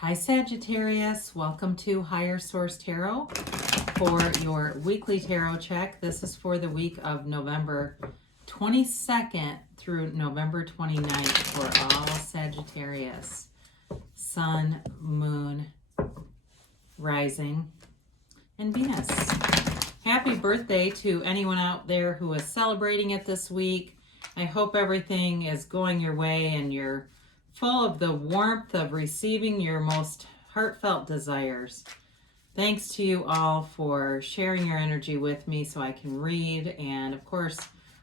Hi Sagittarius, welcome to Higher Source Tarot for your weekly tarot check. This is for the week of November 22nd through November 29th for all Sagittarius. Sun, Moon, Rising, and Venus. Happy birthday to anyone out there who is celebrating it this week. I hope everything is going your way and you're full of the warmth of receiving your most heartfelt desires. Thanks to you all for sharing your energy with me so I can read, and of course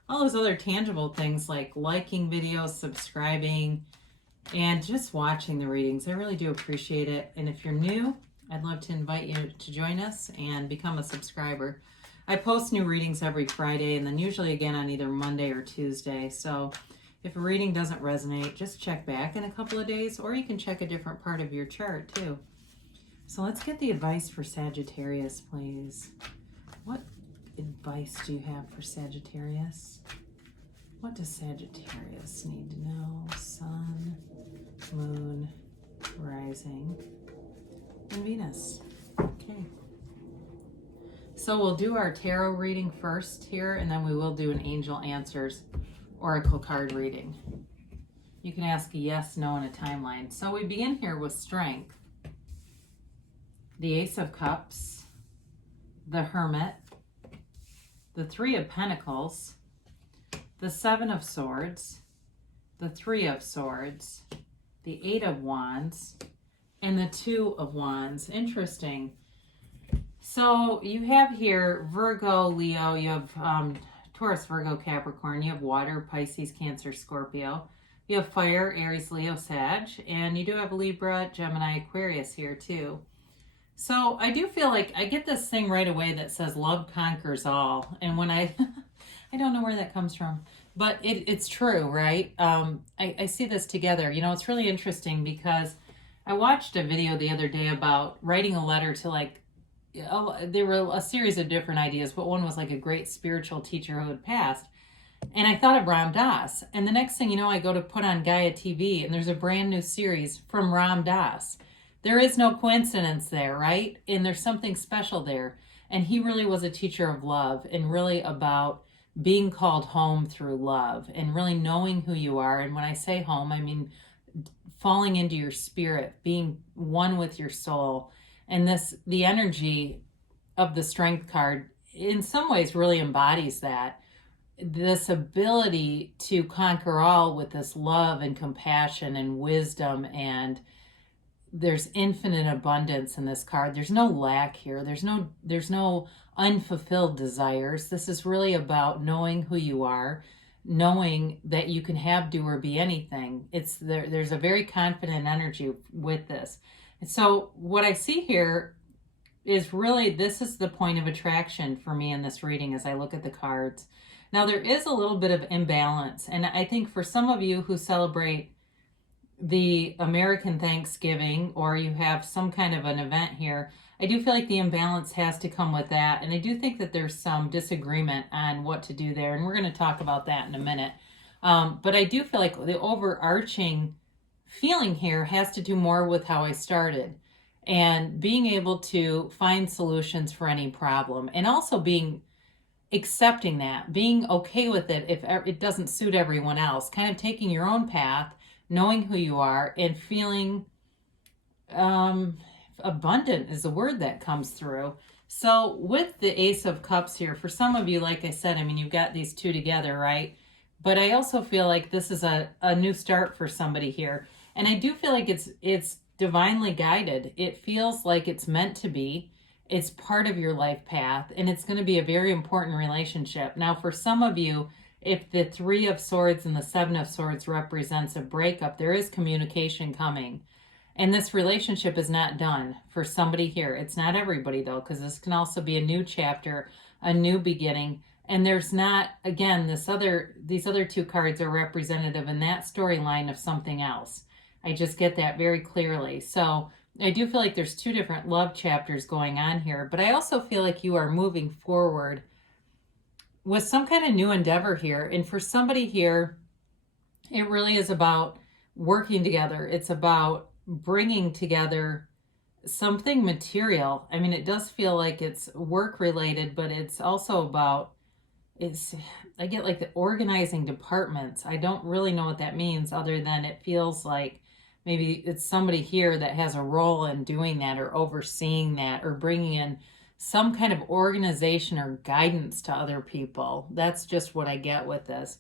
all those other tangible things like liking videos, subscribing, and just watching the readings. I really do appreciate it. And if you're new, I'd love to invite you to join us and become a subscriber. I post new readings every Friday and then usually again on either Monday or Tuesday. So if a reading doesn't resonate, just check back in a couple of days, or you can check a different part of your chart too. So let's get the advice for Sagittarius, please. What advice do you have for Sagittarius? What does Sagittarius need to know? Sun, Moon, Rising, and Venus. Okay. So we'll do our tarot reading first here, and then we will do an Angel Answers Oracle card reading. You can ask a yes, no, and a timeline. So we begin here with Strength, the Ace of Cups, the Hermit, the Three of Pentacles, the Seven of Swords, the Three of Swords, the Eight of Wands, and the Two of Wands. Interesting. So you have here Virgo, Leo, you have Taurus, Virgo, Capricorn, you have Water, Pisces, Cancer, Scorpio, you have Fire, Aries, Leo, Sag, and you do have Libra, Gemini, Aquarius here too. So I do feel like I get this thing right away that says love conquers all, and when I don't know where that comes from, but it's true, right? I see this together. You know, it's really interesting because I watched a video the other day about writing a letter to there were a series of different ideas, but one was like a great spiritual teacher who had passed. And I thought of Ram Dass. And the next thing you know, I go to put on Gaia TV and there's a brand new series from Ram Dass. There is no coincidence there, right? And there's something special there. And he really was a teacher of love and really about being called home through love and really knowing who you are. And when I say home, I mean falling into your spirit, being one with your soul. And the energy of the Strength card in some ways really embodies that. This ability to conquer all with this love and compassion and wisdom, and there's infinite abundance in this card. There's no lack here. There's no unfulfilled desires. This is really about knowing who you are, knowing that you can have, do, or be anything. There's a very confident energy with this. So what I see here is really, this is the point of attraction for me in this reading as I look at the cards. Now there is a little bit of imbalance, and I think for some of you who celebrate the American Thanksgiving, or you have some kind of an event here, I do feel like the imbalance has to come with that, and I do think that there's some disagreement on what to do there, and we're going to talk about that in a minute. But I do feel like the overarching feeling here has to do more with how I started and being able to find solutions for any problem, and also accepting that, being okay with it if it doesn't suit everyone else, kind of taking your own path, knowing who you are, and feeling abundant is the word that comes through. So with the Ace of Cups here, for some of you, like I said, I mean, you've got these two together, right? But I also feel like this is a new start for somebody here. And I do feel like it's divinely guided. It feels like it's meant to be. It's part of your life path, and it's going to be a very important relationship. Now, for some of you, if the Three of Swords and the Seven of Swords represents a breakup, there is communication coming. And this relationship is not done for somebody here. It's not everybody, though, because this can also be a new chapter, a new beginning. And there's not, again, these other two cards are representative in that storyline of something else. I just get that very clearly. So I do feel like there's two different love chapters going on here, but I also feel like you are moving forward with some kind of new endeavor here. And for somebody here, it really is about working together. It's about bringing together something material. I mean, it does feel like it's work related, but it's also about, it's, I get like the organizing departments. I don't really know what that means other than it feels like maybe it's somebody here that has a role in doing that or overseeing that or bringing in some kind of organization or guidance to other people. That's just what I get with this.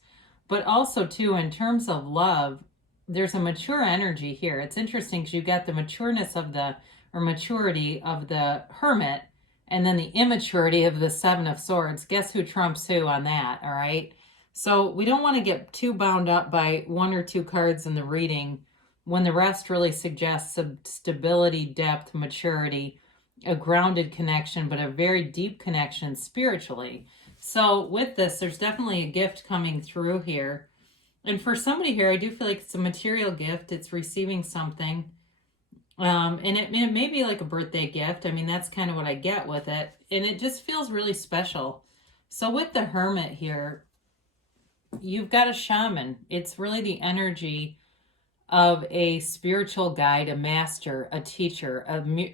But also, too, in terms of love, there's a mature energy here. It's interesting because you've got the matureness of the, or maturity of the Hermit, and then the immaturity of the Seven of Swords. Guess who trumps who on that, all right? So we don't want to get too bound up by one or two cards in the reading when the rest really suggests some stability, depth, maturity, a grounded connection, but a very deep connection spiritually. So with this, there's definitely a gift coming through here. And for somebody here, I do feel like it's a material gift. It's receiving something. And it may be like a birthday gift. I mean, that's kind of what I get with it. And it just feels really special. So with the Hermit here, you've got a shaman. It's really the energy of a spiritual guide, a master, a teacher,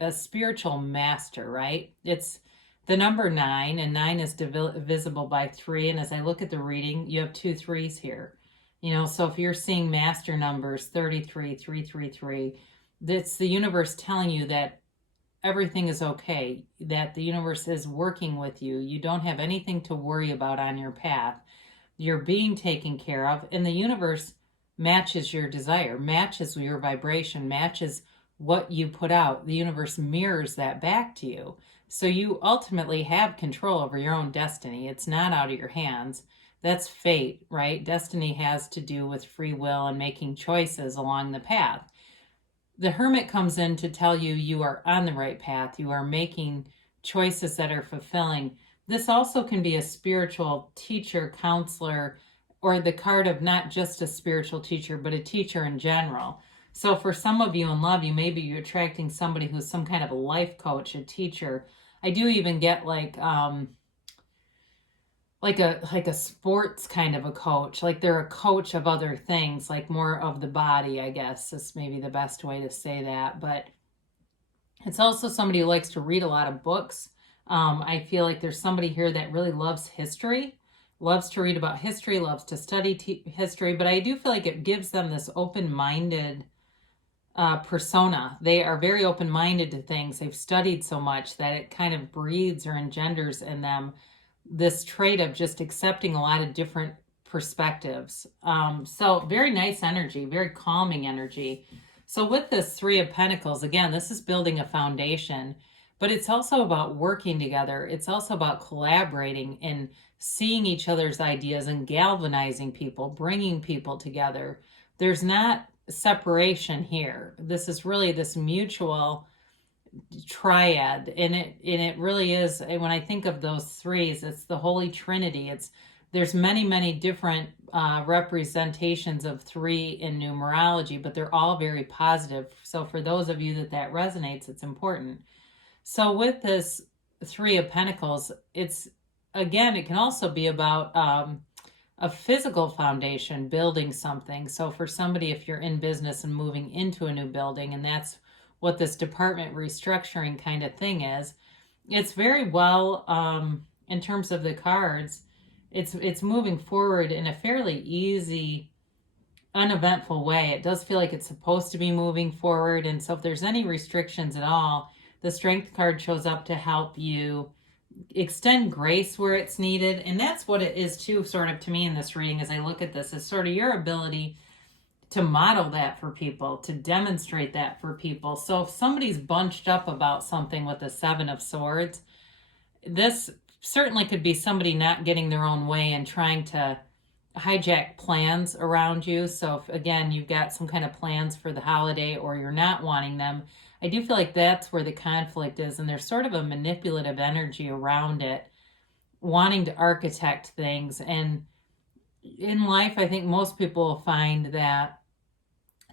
a spiritual master, right? It's the number 9, and 9 is divisible by 3. And as I look at the reading, you have 2 3s here. You know, so if you're seeing master numbers, 33, 333, it's the universe telling you that everything is okay, that the universe is working with you. You don't have anything to worry about on your path. You're being taken care of, and the universe matches your desire, matches your vibration, matches what you put out. The universe mirrors that back to you. So you ultimately have control over your own destiny. It's not out of your hands. That's fate, right? Destiny has to do with free will and making choices along the path. The Hermit comes in to tell you you are on the right path. You are making choices that are fulfilling. This also can be a spiritual teacher, counselor, or the card of not just a spiritual teacher, but a teacher in general. So for some of you in love, you maybe you're attracting somebody who's some kind of a life coach, a teacher. I do even get like a sports kind of a coach, like they're a coach of other things, like more of the body, I guess is maybe the best way to say that. But it's also somebody who likes to read a lot of books. I feel like there's somebody here that really loves history, loves to read about history, loves to study history, but I do feel like it gives them this open-minded persona. They are very open-minded to things. They've studied so much that it kind of breeds or engenders in them this trait of just accepting a lot of different perspectives. So very nice energy, very calming energy. So with this 3 of Pentacles, again, this is building a foundation, but it's also about working together. It's also about collaborating and seeing each other's ideas and galvanizing people, bringing people together. There's not separation here. This is really this mutual triad, and it really is. And when I think of those 3s, it's the Holy Trinity. There's many different representations of 3 in numerology, but they're all very positive. So for those of you that resonates, it's important. So with this 3 of Pentacles, again, it can also be about a physical foundation, building something. So for somebody, if you're in business and moving into a new building, and that's what this department restructuring kind of thing is, it's very well, in terms of the cards, it's moving forward in a fairly easy, uneventful way. It does feel like it's supposed to be moving forward. And so if there's any restrictions at all, the Strength card shows up to help you extend grace where it's needed. And that's what it is too, sort of, to me in this reading as I look at this, is sort of your ability to model that for people, to demonstrate that for people. So if somebody's bunched up about something with the 7 of Swords, this certainly could be somebody not getting their own way and trying to hijack plans around you. So if, again, you've got some kind of plans for the holiday or you're not wanting them, I do feel like that's where the conflict is. And there's sort of a manipulative energy around it, wanting to architect things. And in life, I think most people find that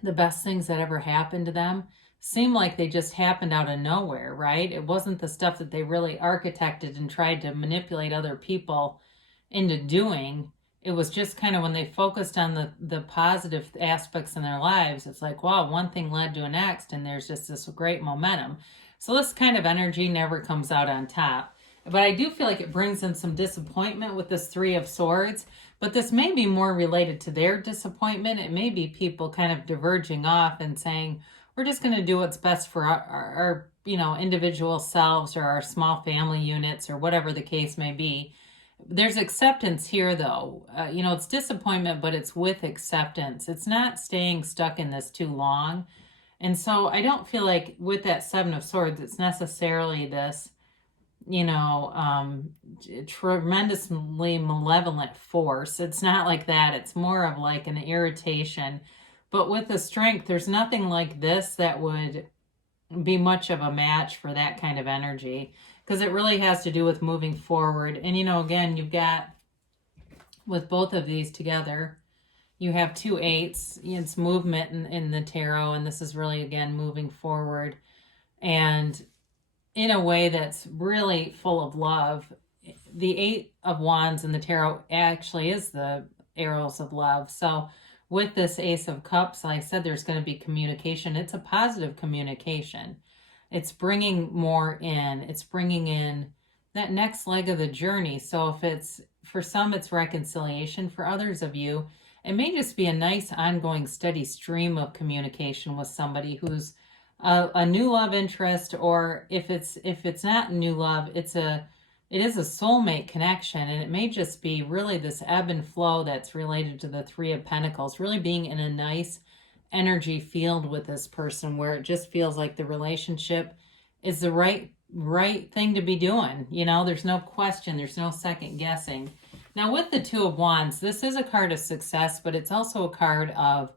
the best things that ever happened to them seem like they just happened out of nowhere, right? It wasn't the stuff that they really architected and tried to manipulate other people into doing. it was just kind of when they focused on the positive aspects in their lives, it's like, wow, one thing led to the next, and there's just this great momentum. So this kind of energy never comes out on top. But I do feel like it brings in some disappointment with this Three of Swords. But this may be more related to their disappointment. It may be people kind of diverging off and saying, we're just going to do what's best for our individual selves or our small family units or whatever the case may be. There's acceptance here, though. It's disappointment, but it's with acceptance. It's not staying stuck in this too long. And so I don't feel like with that Seven of Swords, it's necessarily this, tremendously malevolent force. It's not like that. It's more of like an irritation. But with the Strength, there's nothing like this that would be much of a match for that kind of energy, because it really has to do with moving forward. And, again, you've got, with both of these together, you have 2 8s. It's movement in the tarot, and this is really, again, moving forward. And in a way that's really full of love. The 8 of Wands in the tarot actually is the arrows of love. So with this Ace of Cups, like I said, there's going to be communication. It's a positive communication. It's bringing more in. It's bringing in that next leg of the journey. So if it's, for some, it's reconciliation. For others of you, it may just be a nice ongoing steady stream of communication with somebody who's a new love interest, or if it's not new love, it is a soulmate connection, and it may just be really this ebb and flow that's related to the Three of Pentacles, really being in a nice energy field with this person where it just feels like the relationship is the right thing to be doing. There's no question, there's no second guessing. Now with the Two of Wands, this is a card of success, but it's also a card of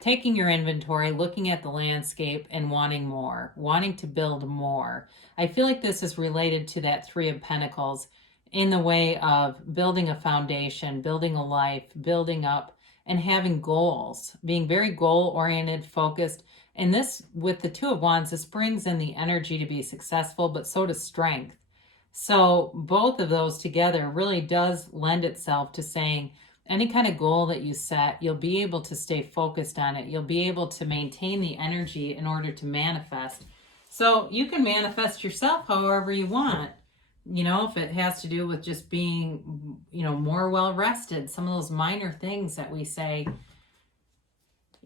taking your inventory, looking at the landscape, and wanting more, wanting to build more. I feel like this is related to that Three of Pentacles in the way of building a foundation, building a life, building up, and having goals, being very goal-oriented, focused. And this, with the Two of Wands, this brings in the energy to be successful, but so does strength. So both of those together really does lend itself to saying, any kind of goal that you set, you'll be able to stay focused on it. You'll be able to maintain the energy in order to manifest. So you can manifest yourself however you want. If it has to do with just being, more well-rested, some of those minor things that we say,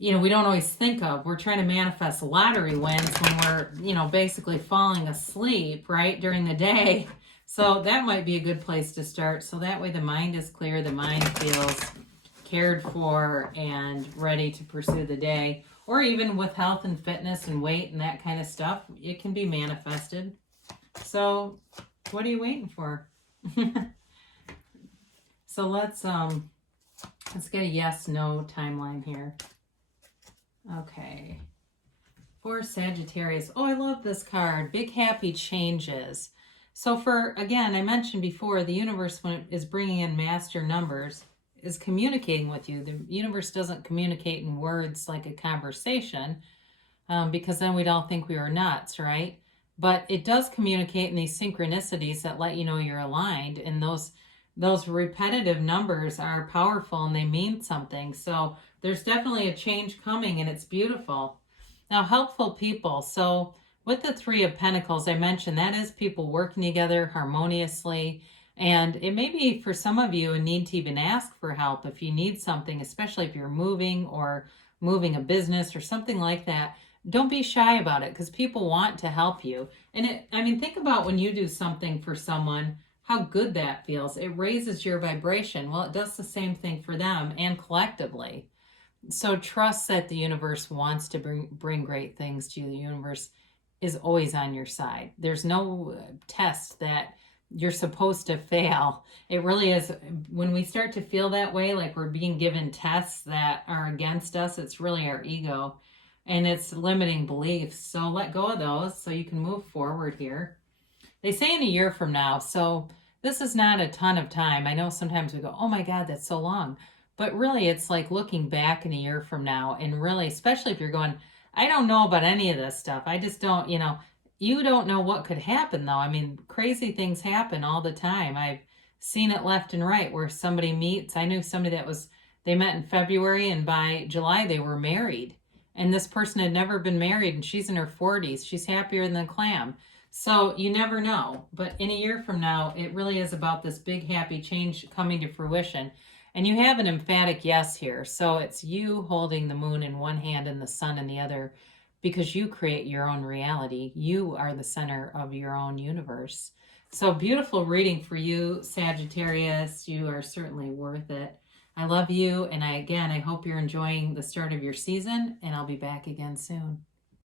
we don't always think of. We're trying to manifest lottery wins when we're, basically falling asleep, right, during the day. So that might be a good place to start. So that way the mind is clear, the mind feels cared for and ready to pursue the day. Or even with health and fitness and weight and that kind of stuff, it can be manifested. So what are you waiting for? So let's get a yes/no timeline here. Okay. For Sagittarius. Oh, I love this card. Big happy changes. So again, I mentioned before, the universe, when it is bringing in master numbers, is communicating with you. The universe doesn't communicate in words like a conversation, because then we'd all think we were nuts, right? But it does communicate in these synchronicities that let you know you're aligned, and those repetitive numbers are powerful and they mean something. So there's definitely a change coming, and it's beautiful. Now, helpful people. So with the Three of Pentacles, I mentioned that is people working together harmoniously. And it may be for some of you a need to even ask for help if you need something, especially if you're moving or moving a business or something like that. Don't be shy about it, because people want to help you. And think about when you do something for someone, how good that feels. It raises your vibration. Well, it does the same thing for them and collectively. So trust that the universe wants to bring great things to you. The universe is always on your side. There's no test that you're supposed to fail. It really is. When we start to feel that way, like we're being given tests that are against us, it's really our ego and it's limiting beliefs. So let go of those so you can move forward here. They say in a year from now, so this is not a ton of time. I know sometimes we go, oh my God, that's so long. But really, it's like looking back in a year from now, and really, especially if you're going, I don't know about any of this stuff. I just don't, you don't know what could happen, though. Crazy things happen all the time. seen it left and right where somebody meets. I knew somebody they met in February and by July they were married. And this person had never been married and she's in her 40s. She's happier than a clam. So you never know. But in a year from now, it really is about this big happy change coming to fruition. And you have an emphatic yes here. So it's you holding the moon in one hand and the sun in the other because you create your own reality. You are the center of your own universe. So beautiful reading for you, Sagittarius. You are certainly worth it. I love you. And I hope you're enjoying the start of your season. And I'll be back again soon.